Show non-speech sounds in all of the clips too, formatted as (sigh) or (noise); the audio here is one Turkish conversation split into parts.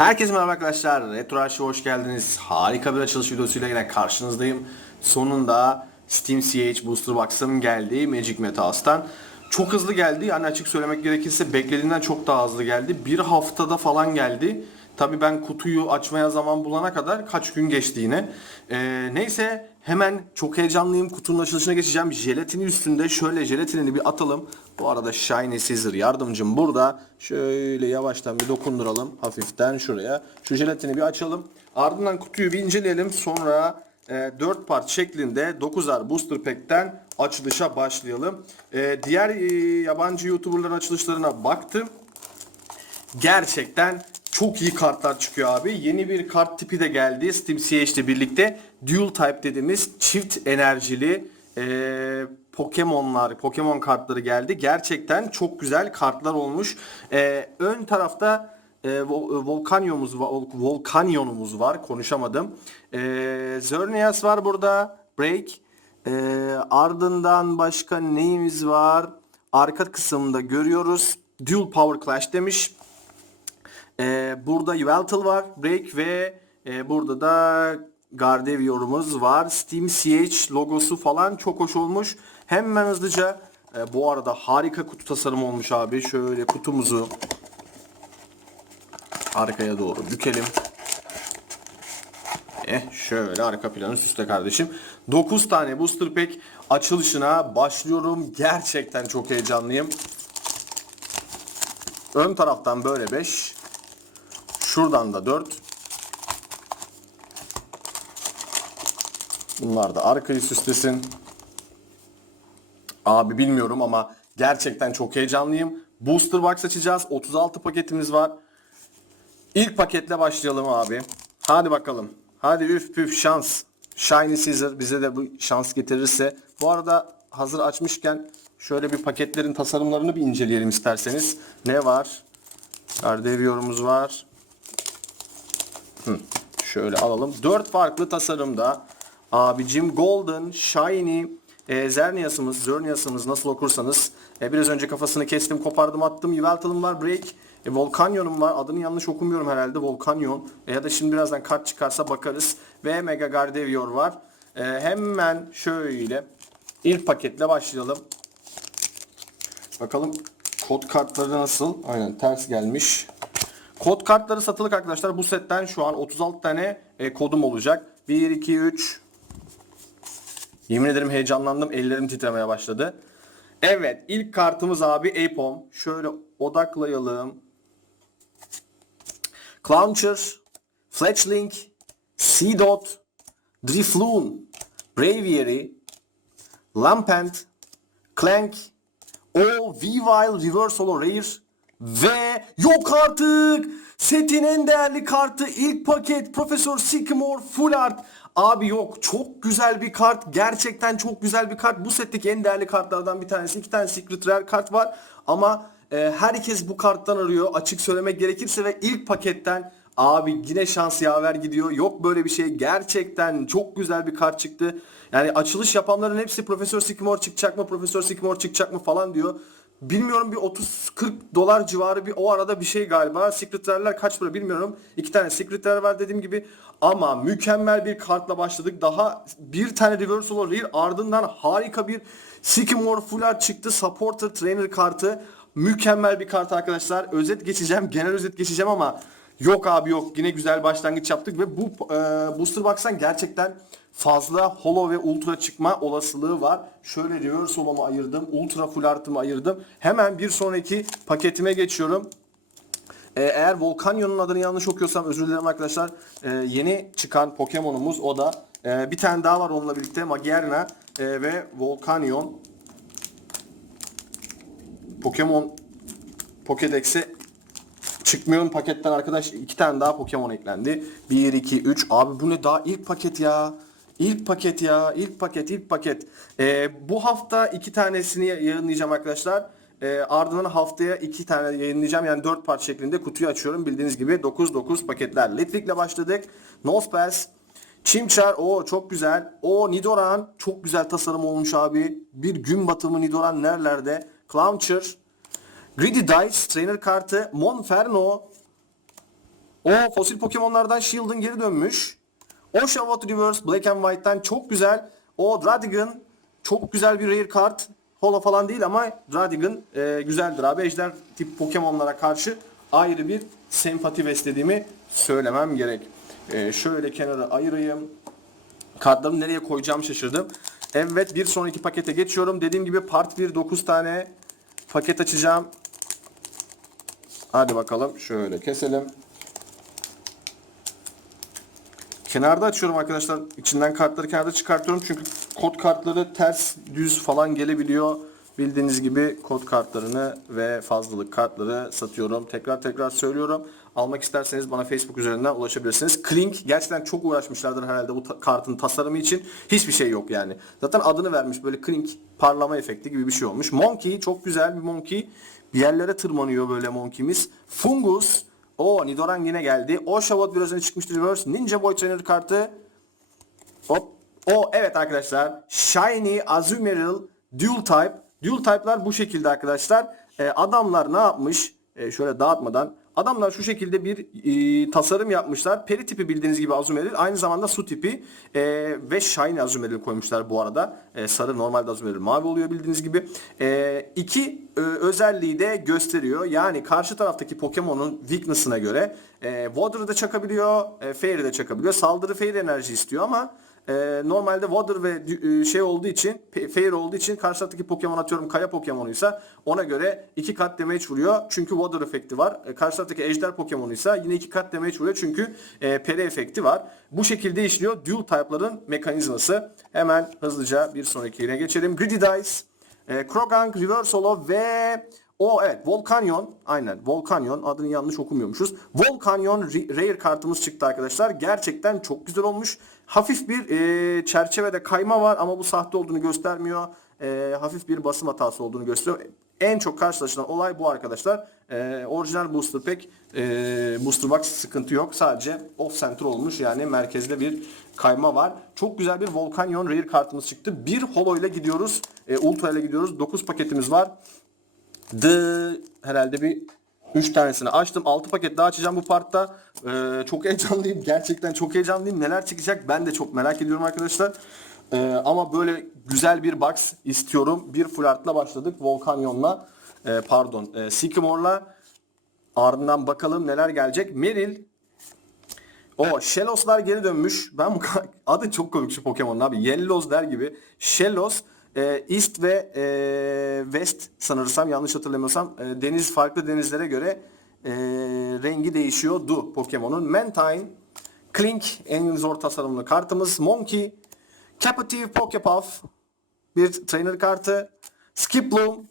Herkese merhaba arkadaşlar. Retro Arşiv'e hoş geldiniz. Harika bir açılış videosuyla yine karşınızdayım. Sonunda Steam CH Booster Box'ım geldi Magic Metals'tan. Çok hızlı geldi. Yani açık söylemek gerekirse beklediğimden çok daha hızlı geldi. Bir haftada falan geldi. Tabi ben kutuyu açmaya zaman bulana kadar kaç gün geçti yine. Ee, neyse hemen çok heyecanlıyım. Kutunun açılışına geçeceğim. Jelatini üstünde şöyle jelatinini bir atalım. Bu arada Shiny Scissor yardımcım burada. Şöyle yavaştan bir dokunduralım hafiften şuraya. Şu jelatini bir açalım. Ardından kutuyu bir inceleyelim. Sonra e, 4 part şeklinde 9'ar Booster Pack'ten açılışa başlayalım. E, diğer e, yabancı YouTuber'ların açılışlarına baktım gerçekten çok iyi kartlar çıkıyor abi. Yeni bir kart tipi de geldi Steam CH ile birlikte. Dual Type dediğimiz çift enerjili e, Pokemon'lar, Pokemon kartları geldi. Gerçekten çok güzel kartlar olmuş. E, ön tarafta e, Vol- Volcanium'uz var. Konuşamadım. E, Xerneas var burada. Break. E, ardından başka neyimiz var? Arka kısımda görüyoruz. Dual Power Clash demiş. Ee, burada Yveltal var, Break ve e, burada da Gardevior'umuz var. Steam CH logosu falan çok hoş olmuş. Hemen hızlıca e, bu arada harika kutu tasarımı olmuş abi. Şöyle kutumuzu arkaya doğru bükelim. Eh şöyle arka planı süsle kardeşim. 9 tane booster pack açılışına başlıyorum. Gerçekten çok heyecanlıyım. Ön taraftan böyle 5. Şuradan da 4. Bunlar da arkayı süslesin. Abi bilmiyorum ama gerçekten çok heyecanlıyım. Booster box açacağız. 36 paketimiz var. İlk paketle başlayalım abi. Hadi bakalım. Hadi üf püf şans. Shiny Scissor bize de bu şans getirirse. Bu arada hazır açmışken şöyle bir paketlerin tasarımlarını bir inceleyelim isterseniz. Ne var? Gardevior'umuz var. Hı, şöyle alalım. 4 farklı tasarımda abicim Golden, Shiny, e, Zernias'ımız, Zernias'ımız nasıl okursanız. E, biraz önce kafasını kestim, kopardım, attım. Yveltal'ım var, Break. E, Volcanion'um var. Adını yanlış okumuyorum herhalde. Volcanion. E, ya da şimdi birazdan kart çıkarsa bakarız. Ve Mega Gardevoir var. E, hemen şöyle ilk paketle başlayalım. Bakalım kod kartları nasıl? Aynen ters gelmiş. Kod kartları satılık arkadaşlar. Bu setten şu an 36 tane e, kodum olacak. 1, 2, 3. Yemin ederim heyecanlandım. Ellerim titremeye başladı. Evet ilk kartımız abi Apom. Şöyle odaklayalım. Clowncher, Fletchling, Seedot, Drifloon, Braviary, Lampent, Clank, o Weavile Reverse Holo Rare ve yok artık setin en değerli kartı ilk paket Profesör Sycamore Full Art abi yok çok güzel bir kart gerçekten çok güzel bir kart bu setteki en değerli kartlardan bir tanesi iki tane Secret Rare kart var ama e, herkes bu karttan arıyor açık söylemek gerekirse ve ilk paketten Abi yine şans yaver gidiyor. Yok böyle bir şey. Gerçekten çok güzel bir kart çıktı. Yani açılış yapanların hepsi Profesör Sycamore çıkacak mı? Profesör Sycamore çıkacak mı falan diyor. Bilmiyorum bir 30-40 dolar civarı bir o arada bir şey galiba. Secret Rare'ler kaç para bilmiyorum. İki tane Secret Rare var dediğim gibi. Ama mükemmel bir kartla başladık. Daha bir tane Reversal Rare ardından harika bir Sycamore Full Art çıktı. Supporter Trainer kartı. Mükemmel bir kart arkadaşlar. Özet geçeceğim. Genel özet geçeceğim ama Yok abi yok. Yine güzel başlangıç yaptık ve bu e, Booster Box'tan gerçekten fazla Holo ve Ultra çıkma olasılığı var. Şöyle Reverse Holo'mu ayırdım. Ultra Full Art'ımı ayırdım. Hemen bir sonraki paketime geçiyorum. E, eğer Volcanion'un adını yanlış okuyorsam özür dilerim arkadaşlar. E, yeni çıkan Pokemon'umuz o da. E, bir tane daha var onunla birlikte. Magearna e, ve Volcanion. Pokemon Pokédex'e çıkmıyorum paketten arkadaş. iki tane daha Pokemon eklendi. 1, 2, 3. Abi bu ne daha ilk paket ya. İlk paket ya. ilk paket, ilk paket. Ee, bu hafta iki tanesini yayınlayacağım arkadaşlar. Ee, ardından haftaya iki tane yayınlayacağım. Yani dört part şeklinde kutuyu açıyorum. Bildiğiniz gibi 9-9 paketler. Litwick'le başladık. Nosepass. Chimchar o çok güzel. O Nidoran çok güzel tasarım olmuş abi. Bir gün batımı Nidoran nerelerde? Clowncher. Greedy Dice trainer kartı Monferno O fosil Pokemon'lardan Shield'ın geri dönmüş. Oshawott Reverse Black and White'tan çok güzel. O Dradigan çok güzel bir rare kart. Holo falan değil ama Dradigan e, güzeldir abi. Ejder tip Pokemon'lara karşı ayrı bir sempati beslediğimi söylemem gerek. E, şöyle kenara ayırayım. Kartlarımı nereye koyacağım şaşırdım. Evet bir sonraki pakete geçiyorum. Dediğim gibi part 1 9 tane paket açacağım. Hadi bakalım şöyle keselim. Kenarda açıyorum arkadaşlar. İçinden kartları kenarda çıkartıyorum. Çünkü kod kartları ters düz falan gelebiliyor. Bildiğiniz gibi kod kartlarını ve fazlalık kartları satıyorum. Tekrar tekrar söylüyorum. Almak isterseniz bana Facebook üzerinden ulaşabilirsiniz. Klink gerçekten çok uğraşmışlardır herhalde bu ta- kartın tasarımı için. Hiçbir şey yok yani. Zaten adını vermiş böyle Klink parlama efekti gibi bir şey olmuş. Monkey çok güzel bir Monkey. Bir yerlere tırmanıyor böyle Monkey'miz. Fungus o Nidoran yine geldi. Oshawott biraz önce çıkmıştı reverse. Ninja Boy Trainer kartı. Hop. O evet arkadaşlar. Shiny Azumarill Dual Type. Dual Type'lar bu şekilde arkadaşlar. Ee, adamlar ne yapmış? Ee, şöyle dağıtmadan. Adamlar şu şekilde bir e, tasarım yapmışlar. Peri tipi bildiğiniz gibi Azumarill. Aynı zamanda su tipi. e, ve Shiny Azumarill koymuşlar bu arada. E, sarı normalde Azumarill mavi oluyor bildiğiniz gibi. E, iki e, özelliği de gösteriyor. Yani karşı taraftaki Pokemon'un weakness'ına göre e, Water'ı da çakabiliyor. E, Fairy de çakabiliyor. Saldırı Fairy enerji istiyor ama ee, normalde Water ve e, şey olduğu için Fair olduğu için karşı taraftaki Pokemon atıyorum Kaya Pokemon'uysa ona göre iki kat damage vuruyor. Çünkü Water efekti var. E, karşı taraftaki Ejder Pokemon'uysa yine iki kat damage vuruyor. Çünkü e, Peri efekti var. Bu şekilde işliyor Dual type'ların mekanizması. Hemen hızlıca bir sonrakine geçelim. Greedy Dice, e, Krogang, Reverse Holo ve o evet Volcanyon aynen Volcanyon adını yanlış okumuyormuşuz. Volcanyon Re- Rare kartımız çıktı arkadaşlar. Gerçekten çok güzel olmuş. Hafif bir e, çerçevede kayma var ama bu sahte olduğunu göstermiyor. E, hafif bir basım hatası olduğunu gösteriyor. En çok karşılaşılan olay bu arkadaşlar. E, orijinal booster pack, e, booster box sıkıntı yok. Sadece off center olmuş yani merkezde bir kayma var. Çok güzel bir Volcanyon Rare kartımız çıktı. Bir holo ile gidiyoruz. E, Ultra ile gidiyoruz. 9 paketimiz var. The herhalde bir 3 tanesini açtım. 6 paket daha açacağım bu partta. Ee, çok heyecanlıyım. Gerçekten çok heyecanlıyım. Neler çıkacak ben de çok merak ediyorum arkadaşlar. Ee, ama böyle güzel bir box istiyorum. Bir full art'la başladık. Volcanyon'la e, pardon e, Sycamore'la ardından bakalım neler gelecek. Meryl o Shelos'lar geri dönmüş. Ben bu (laughs) adı çok komik şu Pokemon'un abi. Yellows der gibi. Shellos e, East ve e, West sanırsam yanlış hatırlamıyorsam e, deniz farklı denizlere göre e, rengi değişiyordu Pokemon'un. Mantine, Klink en zor tasarımlı kartımız. Monkey, Capative Pokepuff bir trainer kartı. Skiploom,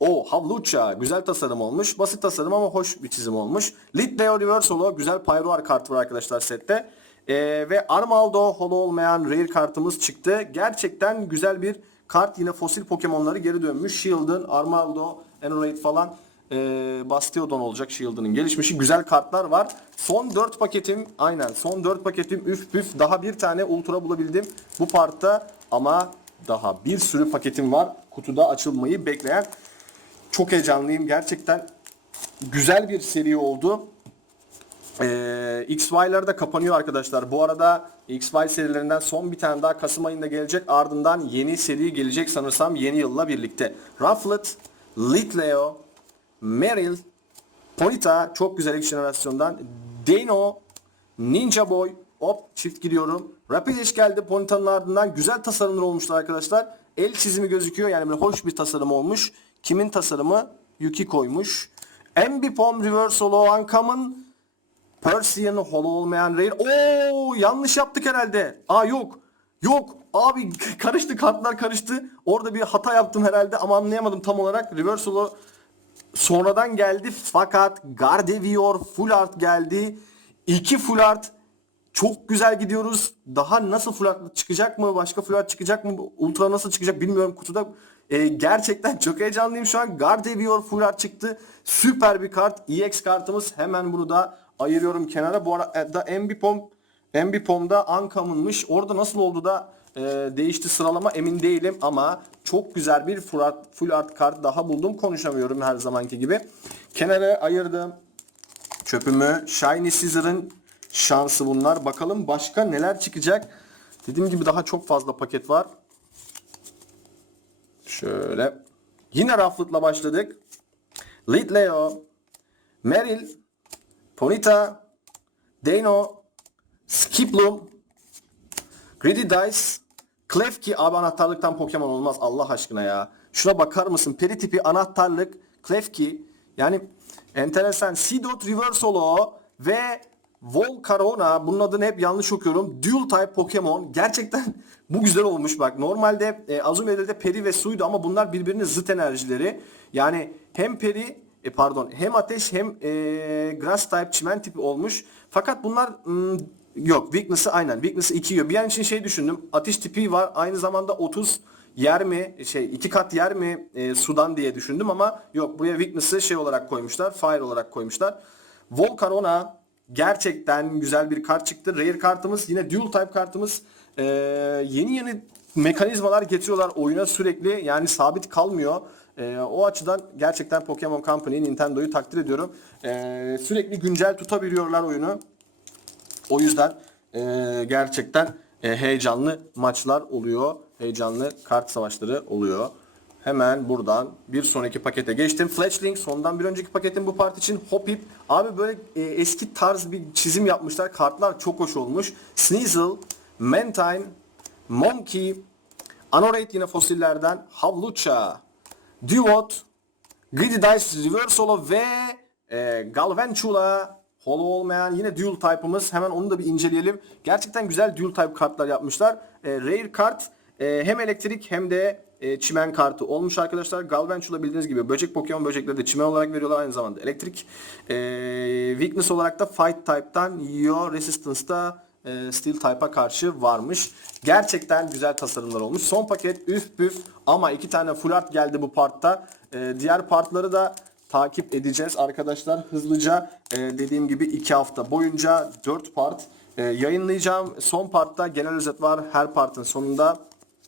o Havlucha güzel tasarım olmuş. Basit tasarım ama hoş bir çizim olmuş. Litleo Reversalo güzel Pyroar kartı var arkadaşlar sette. Ee, ve Armaldo holo olmayan rare kartımız çıktı. Gerçekten güzel bir kart. Yine fosil Pokemon'ları geri dönmüş. Shield'ın, Armaldo, Enerate falan ee, Bastiodon olacak Shield'ın gelişmişi. Güzel kartlar var. Son 4 paketim aynen son 4 paketim üf püf daha bir tane ultra bulabildim bu partta ama daha bir sürü paketim var kutuda açılmayı bekleyen. Çok heyecanlıyım. Gerçekten güzel bir seri oldu. Ee, XY'lar da kapanıyor arkadaşlar. Bu arada XY serilerinden son bir tane daha Kasım ayında gelecek. Ardından yeni seri gelecek sanırsam yeni yılla birlikte. Rufflet, Litleo, Meryl, Ponyta çok güzel ilk jenerasyondan. Dino, Ninja Boy, hop çift gidiyorum. Rapidash geldi Ponyta'nın ardından. Güzel tasarımlar olmuşlar arkadaşlar. El çizimi gözüküyor yani böyle hoş bir tasarım olmuş. Kimin tasarımı? Yuki koymuş. Ambipom Reverse Holo Uncommon. Persian holo olmayan rare. Oo yanlış yaptık herhalde. Aa yok. Yok. Abi (laughs) karıştı kartlar karıştı. Orada bir hata yaptım herhalde ama anlayamadım tam olarak. Reverse holo sonradan geldi fakat Gardevoir full art geldi. İki full art çok güzel gidiyoruz. Daha nasıl full art çıkacak mı? Başka full art çıkacak mı? Ultra nasıl çıkacak bilmiyorum kutuda. Ee, gerçekten çok heyecanlıyım şu an. Gardevoir full art çıktı. Süper bir kart. EX kartımız. Hemen bunu da ayırıyorum kenara. Bu arada Ambipom Ambipom'da Uncommon'mış. Orada nasıl oldu da e, değişti sıralama emin değilim ama çok güzel bir full art, full art kart daha buldum. Konuşamıyorum her zamanki gibi. Kenara ayırdım. çöpümü. Shiny Scissor'ın şansı bunlar. Bakalım başka neler çıkacak. Dediğim gibi daha çok fazla paket var. Şöyle. Yine Ruffled'la başladık. Lead Leo, Meryl, Ponita, Dano, Skiplum, Greedy Dice, Klefki abi anahtarlıktan Pokemon olmaz Allah aşkına ya. Şuna bakar mısın? Peri tipi anahtarlık Klefki yani enteresan Seedot Reverse Holo ve Volcarona bunun adını hep yanlış okuyorum. Dual type Pokemon. Gerçekten (laughs) bu güzel olmuş bak. Normalde e, Azume'de peri ve suydu ama bunlar birbirinin zıt enerjileri. Yani hem peri e, pardon hem ateş hem e, grass type çimen tipi olmuş. Fakat bunlar hmm, yok weakness'ı aynen weakness'ı 2 yiyor. Bir an için şey düşündüm. Ateş tipi var. Aynı zamanda 30 yer mi şey iki kat yer mi e, sudan diye düşündüm ama yok buraya weakness'ı şey olarak koymuşlar. Fire olarak koymuşlar. Volcarona gerçekten güzel bir kart çıktı. Rare kartımız yine dual type kartımız. E, yeni yeni mekanizmalar getiriyorlar oyuna sürekli. Yani sabit kalmıyor. E, o açıdan gerçekten Pokemon Company, Nintendo'yu takdir ediyorum. E, sürekli güncel tutabiliyorlar oyunu. O yüzden e, gerçekten e, heyecanlı maçlar oluyor. Heyecanlı kart savaşları oluyor. Hemen buradan bir sonraki pakete geçtim. Fletchling sondan bir önceki paketin bu part için Hoppip. Abi böyle e, eski tarz bir çizim yapmışlar. Kartlar çok hoş olmuş. Sneasel, Mantine, Monkey, Anorate yine fosillerden, Havlucha, Duot, Greedy Dice Reverse Holo ve e, Galvantula Holo olmayan yine dual type'ımız. Hemen onu da bir inceleyelim. Gerçekten güzel dual type kartlar yapmışlar. E, rare kart e, hem elektrik hem de e, çimen kartı olmuş arkadaşlar. Galvantula bildiğiniz gibi böcek Pokemon böcekleri de çimen olarak veriyorlar aynı zamanda. Elektrik e, weakness olarak da fight type'tan yiyor. Resistance'da e, Steel Type'a karşı varmış. Gerçekten güzel tasarımlar olmuş. Son paket üf püf ama iki tane full art geldi bu partta. E, diğer partları da takip edeceğiz arkadaşlar. Hızlıca e, dediğim gibi 2 hafta boyunca 4 part yayınlayacağım. Son partta genel özet var. Her partın sonunda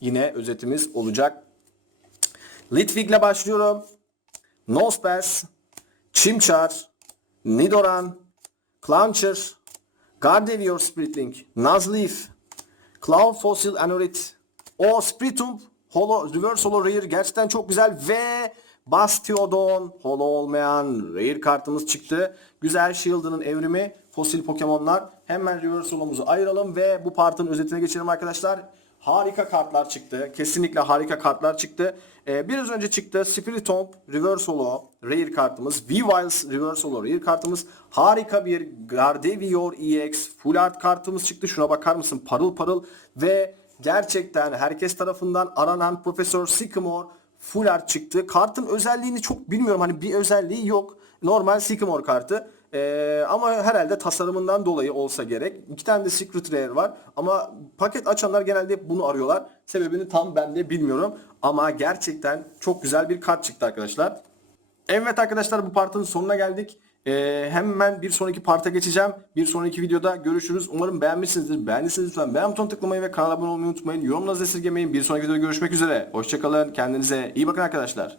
yine özetimiz olacak. Litwig'le başlıyorum. Nosepass, Chimchar, Nidoran, Clauncher, Gardevoir Spritling, Nuzleaf, Clown Fossil Anorit, o Spritump, Holo, Reverse Holo Rare gerçekten çok güzel ve Bastiodon holo olmayan rare kartımız çıktı. Güzel Shield'ın evrimi fosil Pokemon'lar. Hemen Reverse Holo'muzu ayıralım ve bu partın özetine geçelim arkadaşlar. Harika kartlar çıktı. Kesinlikle harika kartlar çıktı. Ee, biraz önce çıktı Spiritomb Reverse Holo Rare kartımız. V-Wiles Reverse Holo Rare kartımız. Harika bir Gardevoir EX Full Art kartımız çıktı. Şuna bakar mısın? Parıl parıl ve gerçekten herkes tarafından aranan Profesör Sycamore Full Art çıktı. Kartın özelliğini çok bilmiyorum. Hani bir özelliği yok. Normal Sycamore kartı. Ee, ama herhalde tasarımından dolayı olsa gerek. İki tane de Secret Rare var. Ama paket açanlar genelde hep bunu arıyorlar. Sebebini tam ben de bilmiyorum. Ama gerçekten çok güzel bir kart çıktı arkadaşlar. Evet arkadaşlar bu partın sonuna geldik. Ee, hemen bir sonraki parta geçeceğim. Bir sonraki videoda görüşürüz. Umarım beğenmişsinizdir. Beğendiyseniz lütfen beğen butonuna tıklamayı ve kanala abone olmayı unutmayın. Yorumlarınızı esirgemeyin. Bir sonraki videoda görüşmek üzere. Hoşçakalın. Kendinize iyi bakın arkadaşlar.